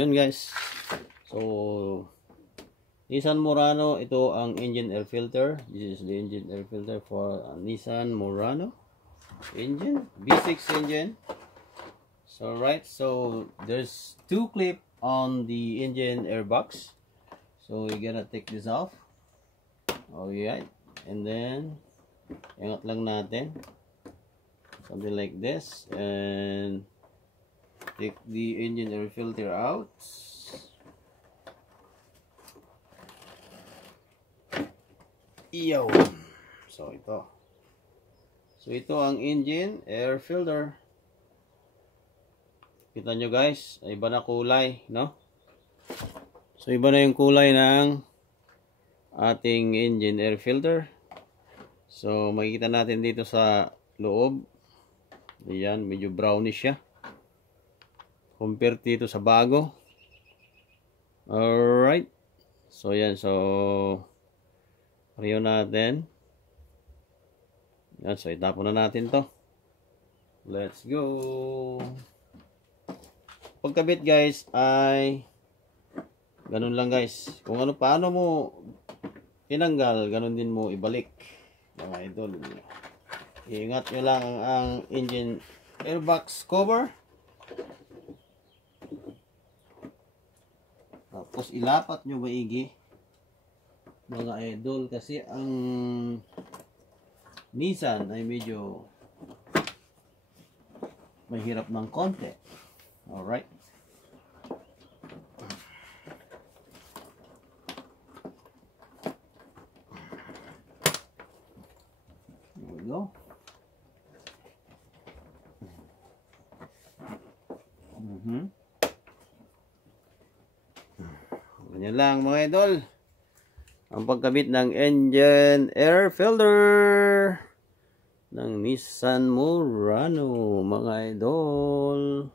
yun guys. So, Nissan Murano, ito ang engine air filter. This is the engine air filter for Nissan Murano engine, V6 engine. So, right, so there's two clip on the engine air box. So, we're gonna take this off. Alright, and then, ingat lang natin. Something like this, and take the engine air filter out. Iyo. So ito ang engine air filter. Kita nyo guys, iba na kulay, no? So iba na yung kulay ng ating engine air filter. So makikita natin dito sa loob. Ayan, medyo brownish siya. Compare dito sa bago. Alright. So yan, so pareho natin. Yan, so itapon na natin to. Let's go. Pagkabit guys ay ganun lang guys. Kung ano paano mo tinanggal, ganun din mo ibalik. Mga idol. Iingat nyo lang ang engine airbox cover. Tapos ilapat nyo maigi. Mga idol, kasi ang Nissan ay medyo mahirap ng konti. Alright. Here we go. Ganyan lang mga idol ang pagkabit ng engine air filter ng Nissan Murano mga idol.